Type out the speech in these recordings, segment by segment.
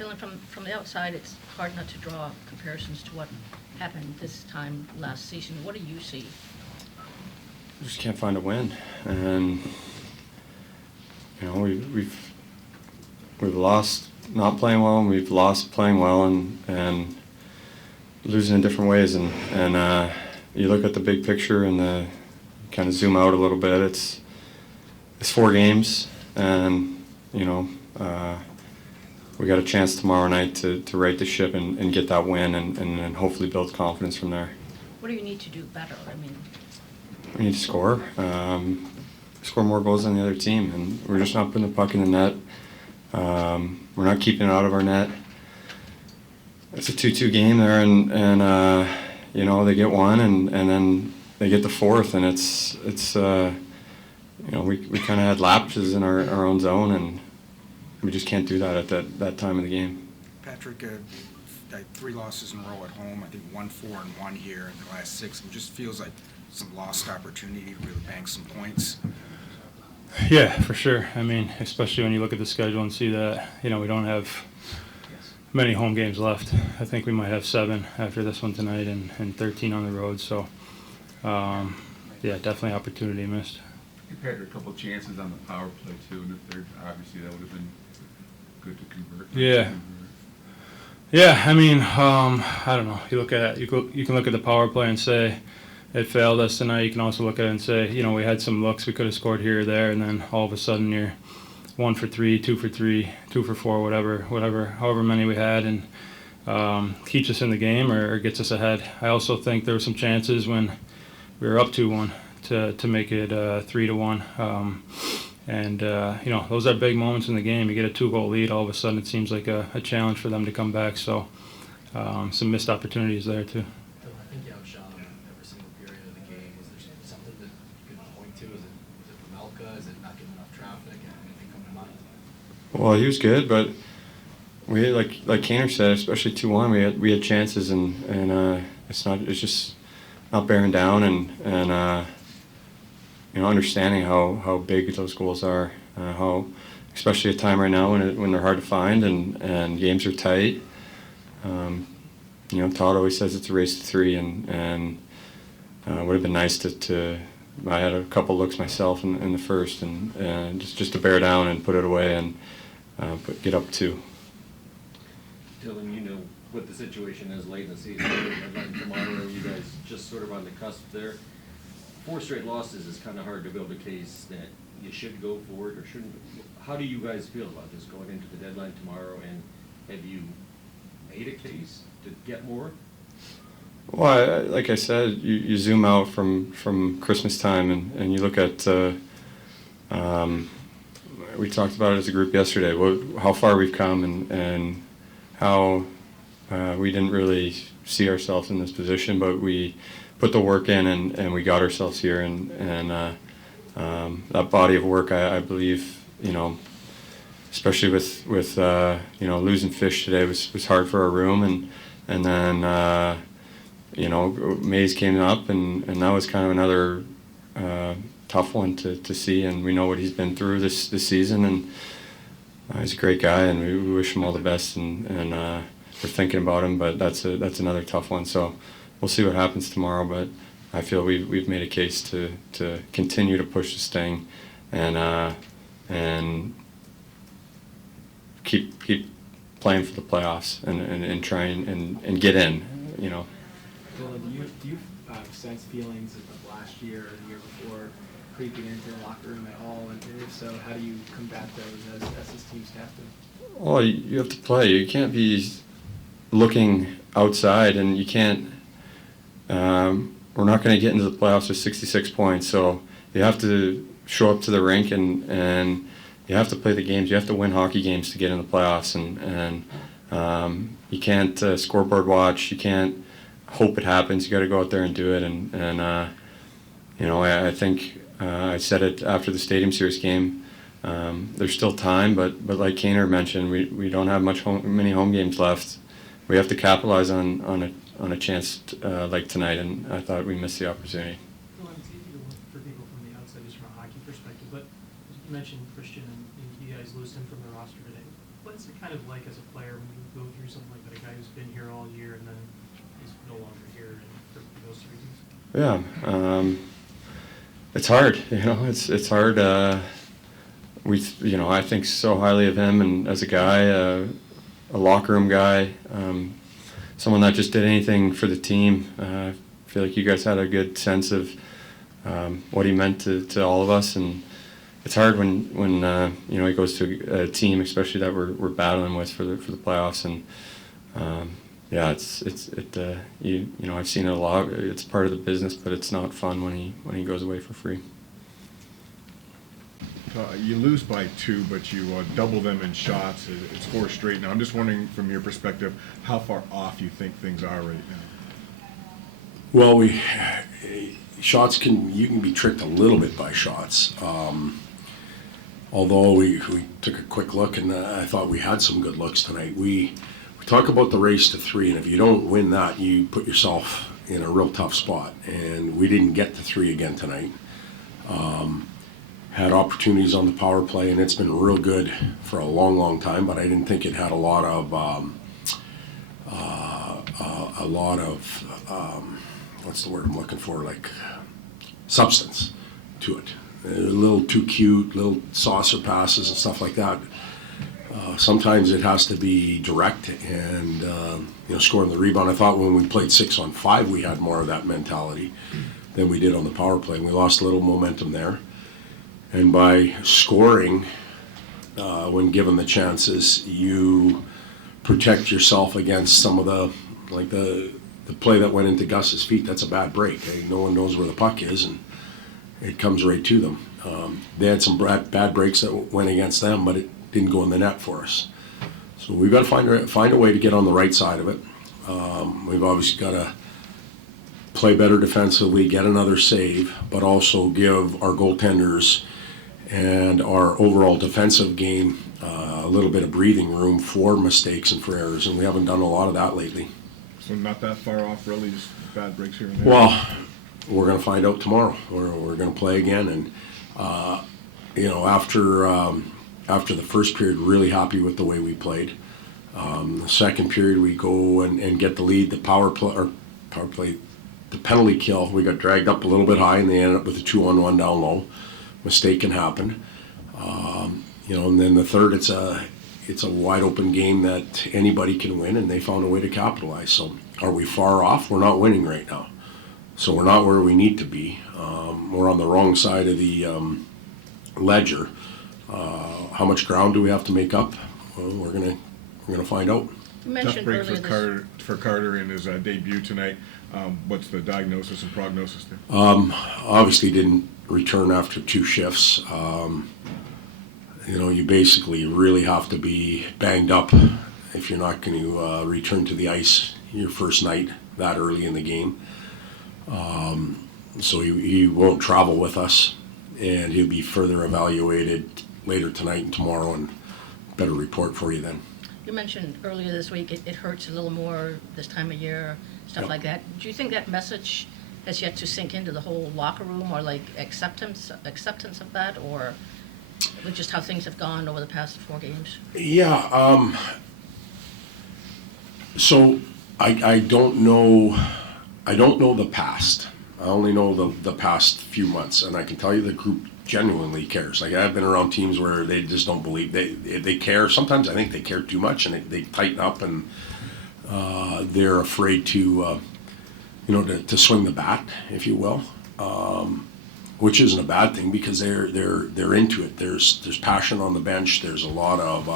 Dylan, from the outside, it's hard not to draw comparisons to what happened this time last season. What do you see? We just can't find a win, and we've lost not playing well, and we've lost playing well, and losing in different ways. And you look at the big picture and kind of zoom out a little bit. It's 4 games, and we got a chance tomorrow night to right the ship and get that win, and hopefully build confidence from there. What do you need to do better? I mean, we need to score more goals than the other team, and we're just not putting the puck in the net. We're not keeping it out of our net. It's a 2-2 game there, and they get one, and then they get the fourth, and it's we kind of had lapses in our own zone, and we just can't do that at that time of the game. Patrick, 3 losses in a row at home. I think 1-4-1 here in the last 6. It just feels like some lost opportunity to really bank some points. Yeah, for sure. I mean, especially when you look at the schedule and see that, we don't have many home games left. I think we might have 7 after this one tonight and 13 on the road. So, definitely opportunity missed. You've had a couple chances on the power play, too, in the third. Obviously, that would have been good to convert. Yeah. Yeah, I mean, I don't know. You can look at the power play and say it failed us tonight. You can also look at it and say, we had some looks. We could have scored here or there, and then all of a sudden you're 1 for 3, 2 for 3, 2 for 4, however many we had, and keeps us in the game or gets us ahead. I also think there were some chances when we were up 2-1 to make it 3-1. Those are big moments in the game. You get a 2-goal lead, all of a sudden it seems like a challenge for them to come back. So some missed opportunities there too. I think you outshot him every single period of the game. Was there something that you could point to? Is it Melka? Is it not getting enough traffic? Anything come to mind? Well, he was good, but we had, like Kane said, especially 2-1, we had chances, and it's just not bearing down and understanding how big those goals are, how especially at a time right now when they're hard to find and games are tight. Todd always says it's a race to 3, and it would have been nice to I had a couple looks myself in the first, and just to bear down and put it away and get up 2. Dylan, you know what the situation is late in the season. Deadline tomorrow, you guys just sort of on the cusp there. 4 straight losses is kind of hard to build a case that you should go for it or shouldn't. How do you guys feel about this going into the deadline tomorrow, and have you made a case to get more? Well, like I said, you zoom out from Christmas time and you look at, we talked about it as a group yesterday, how far we've come and how we didn't really see ourselves in this position, but we put the work in and we got ourselves here, and that body of work, I believe, especially with losing Fish today was hard for our room, and then Mays came up, and that was kind of another tough one to see, and we know what he's been through this season, and he's a great guy, and we wish him all the best, and we're thinking about him, but that's another tough one. So we'll see what happens tomorrow, but I feel we've made a case to continue to push the Sting and keep playing for the playoffs and try and get in. Dylan, do you sense feelings of last year or the year before creeping into the locker room at all? And if so, how do you combat those as this team's captain? Well, you have to play. You can't be looking outside, and you can't. We're not going to get into the playoffs with 66 points, so you have to show up to the rink and you have to play the games. You have to win hockey games to get in the playoffs, and you can't scoreboard watch. You can't hope it happens. You got to go out there and do it. And I think I said it after the Stadium Series game. There's still time, but like Kane mentioned, we don't have many home games left. We have to capitalize on a chance like tonight, and I thought we missed the opportunity. Well, it's easy to look for people from the outside just from a hockey perspective, but you mentioned Christian and you guys lose him from the roster today. What's it kind kind of like as a player when you go through something like that, a guy who's been here all year and then is no longer here and for those reasons? Yeah, it's hard. It's hard. I think so highly of him, and as a guy, a locker room guy, someone that just did anything for the team. I feel like you guys had a good sense of what he meant to all of us, and it's hard when he goes to a team, especially that we're battling with for the playoffs, and I've seen it a lot. It's part of the business, but it's not fun when he goes away for free. You lose by 2, but you double them in shots. It's 4 straight. Now, I'm just wondering, from your perspective, how far off you think things are right now. Well, you can be tricked a little bit by shots. Although we took a quick look, and I thought we had some good looks tonight. We talk about the race to 3, and if you don't win that, you put yourself in a real tough spot. And we didn't get to 3 again tonight. Had opportunities on the power play, and it's been real good for a long, long time. But I didn't think it had a lot of what's the word I'm looking for? Like substance to it. A little too cute, little saucer passes and stuff like that. Sometimes it has to be direct and scoring the rebound. I thought when we played 6-on-5, we had more of that mentality than we did on the power play. We lost a little momentum there. And by scoring, when given the chances, you protect yourself against some of the play that went into Gus's feet. That's a bad break. No one knows where the puck is, and it comes right to them. They had some bad breaks that went against them, but it didn't go in the net for us. So we've got to find a way to get on the right side of it. We've obviously got to play better defensively, get another save, but also give our goaltenders and our overall defensive game a little bit of breathing room for mistakes and for errors, and we haven't done a lot of that lately. So not that far off, really, just bad breaks here and there? Well, we're going to find out tomorrow. We're going to play again, and after the first period, really happy with the way we played. The second period, we go and get the lead. The power play, the penalty kill, we got dragged up a little bit high, and they ended up with a 2-on-1 down low. Mistake can happen. And then the third, it's a wide open game that anybody can win, and they found a way to capitalize. So are we far off? We're not winning right now. So we're not where we need to be. We're on the wrong side of the ledger. How much ground do we have to make up? Well, we're gonna find out. You Tough mentioned break earlier for Carter in his debut tonight. What's the diagnosis and prognosis there? Obviously didn't return after 2 shifts. You basically really have to be banged up if you're not going to return to the ice your first night that early in the game. So he won't travel with us, and he'll be further evaluated later tonight and tomorrow, and better report for you then. You mentioned earlier this week it hurts a little more this time of year, stuff like that. Do you think that message has yet to sink into the whole locker room, or like acceptance of that, or with just how things have gone over the past 4 games? Yeah. So I don't know. I don't know the past. I only know the past few months, and I can tell you the group genuinely cares. Like, I've been around teams where they just don't believe they care. Sometimes I think they care too much, and they tighten up, and they're afraid to swing the bat, if you will, which isn't a bad thing because they're into it. There's passion on the bench. There's a lot of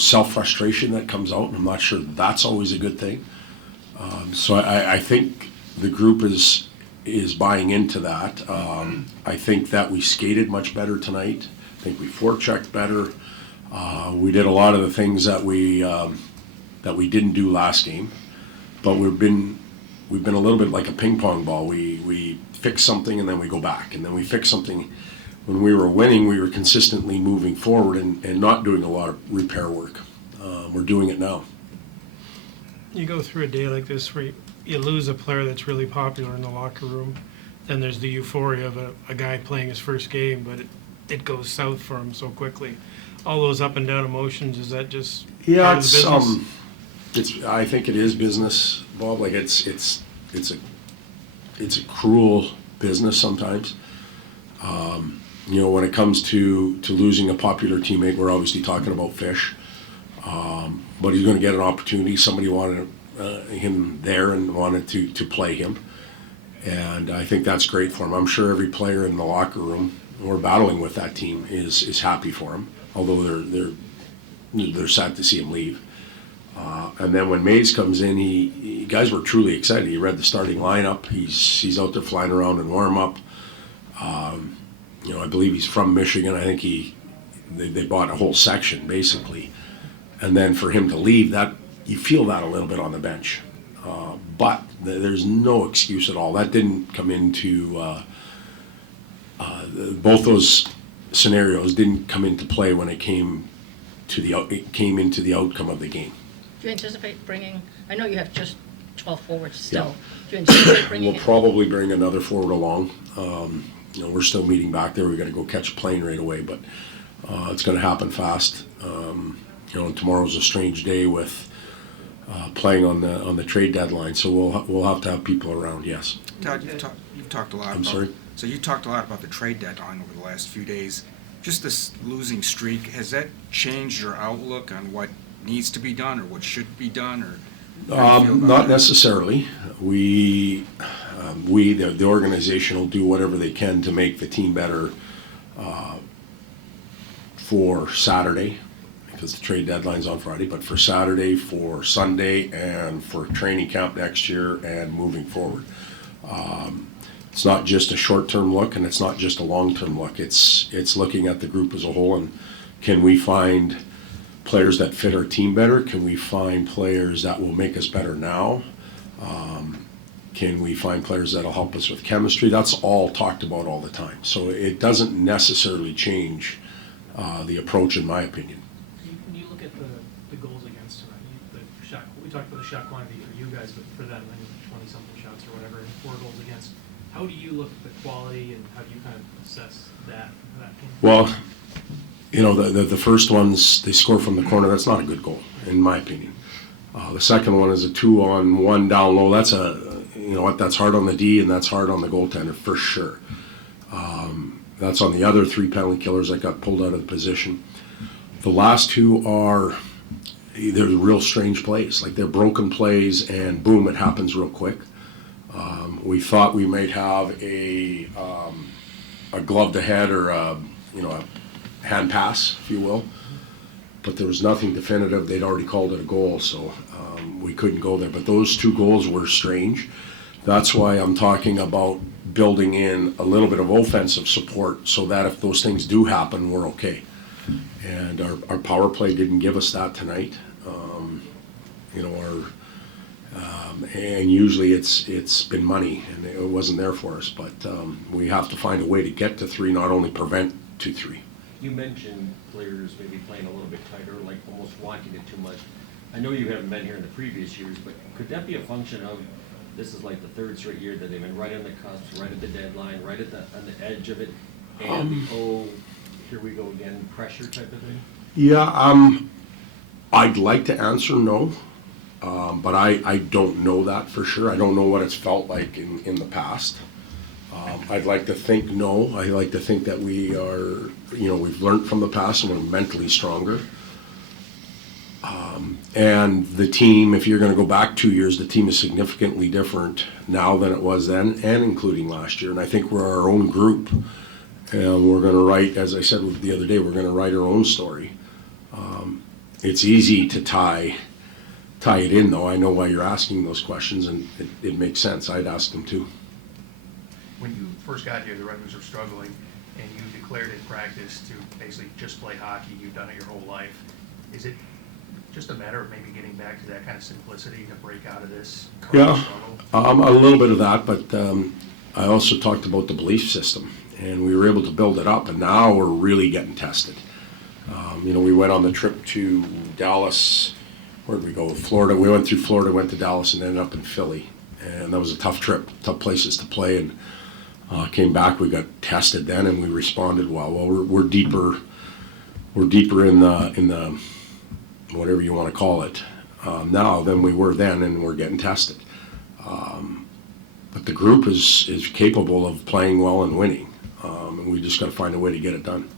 self-frustration that comes out, and I'm not sure that's always a good thing. So I think the group is buying into that. I think that we skated much better tonight. I think we forechecked better. We did a lot of the things that we didn't do last game, but we've been a little bit like a ping pong ball. We fix something and then we go back, and then we fix something. When we were winning, we were consistently moving forward and not doing a lot of repair work. We're doing it now. You go through a day like this where you lose a player that's really popular in the locker room, then there's the euphoria of a guy playing his first game, but it goes south for him so quickly. all those up and down emotions, is that just Yeah, part of the business? I think it is business, Bob. Like it's a cruel business sometimes. You know, when it comes to losing a popular teammate, we're obviously talking about Fish. But he's going to get an opportunity. Somebody wanted him there and wanted to play him. And I think that's great for him. I'm sure every player in the locker room, or battling with that team, is happy for him. Although they're sad to see him leave. And then when Mays comes in, guys were truly excited. He read the starting lineup. He's out there flying around in warm up. You know, I believe he's from Michigan. I think they bought a whole section basically. And then for him to leave, that you feel that a little bit on the bench. But there's no excuse at all. That didn't come into both those scenarios didn't come into play when it came into the outcome of the game. Do you anticipate bringing, I know you have just 12 forwards still. Do you anticipate bringing? We'll probably bring another forward along. You know, we're still meeting back there. We got to go catch a plane right away, but it's going to happen fast. You know, and tomorrow's a strange day with playing on the trade deadline, so we'll have to have people around. Yes. Todd, you've talked a lot. I'm sorry? So you talked a lot about the trade deadline over the last few days. Just this losing streak, has that changed your outlook on what needs to be done or what should be done, or how do you feel about Not it? necessarily. We the organization will do whatever they can to make the team better for Saturday, because the trade deadline's on Friday, but for Saturday, for Sunday, and for training camp next year and moving forward. It's not just a short-term look, and it's not just a long-term look. It's looking at the group as a whole, and can we find players that fit our team better? Can we find players that will make us better now? Can we find players that'll help us with chemistry? That's all talked about all the time. So it doesn't necessarily change the approach, in my opinion. When you look at the goals against tonight, the shot, we talked about the shot quantity for you guys, but for them, 20-something shots or whatever, and 4 goals against. How do you look at the quality, and how do you kind of assess that team? Well, you know, the first ones, they score from the corner. That's not a good goal, in my opinion. The second one is a 2-on-1 down low. That's you know what, that's hard on the D, and that's hard on the goaltender for sure. That's on the other 3 penalty killers that got pulled out of the position. The last 2 are, they're real strange plays. Like, they're broken plays, and boom, it happens real quick. We thought we might have a glove to head, or a hand pass, if you will, but there was nothing definitive. They'd already called it a goal, so we couldn't go there. But those 2 goals were strange. That's why I'm talking about building in a little bit of offensive support, so that if those things do happen, we're okay. And our power play didn't give us that tonight. And usually it's been money, and it wasn't there for us. But we have to find a way to get to 3, not only prevent 2-3. You mentioned players maybe playing a little bit tighter, like almost wanting it too much. I know you haven't been here in the previous years, but could that be a function of, this is like the 3rd straight year that they've been right on the cusp, right at the deadline, right on the edge of it, and here we go again, pressure type of thing? Yeah, I'd like to answer no, but I don't know that for sure. I don't know what it's felt like in the past. I'd like to think no. I like to think that we are, we've learned from the past and we're mentally stronger. And the team, if you're going to go back 2 years, the team is significantly different now than it was then, and including last year. And I think we're our own group, and we're going to write, as I said the other day, we're going to write our own story. It's easy to tie it in, though. I know why you're asking those questions, and it makes sense. I'd ask them too. When you first got here, the Red Wings were struggling, and you declared in practice to basically just play hockey. You've done it your whole life. Is it just a matter of maybe getting back to that kind of simplicity to break out of this current struggle? A little bit of that, but I also talked about the belief system, and we were able to build it up, and now we're really getting tested. We went on the trip to Dallas. Where did we go? Florida. We went through Florida, went to Dallas, and ended up in Philly. And that was a tough trip, tough places to play, and came back. We got tested then, and we responded well. Well, we're deeper we're deeper in the whatever you want to call it now than we were then, and we're getting tested. But the group is capable of playing well and winning, and we just got to find a way to get it done.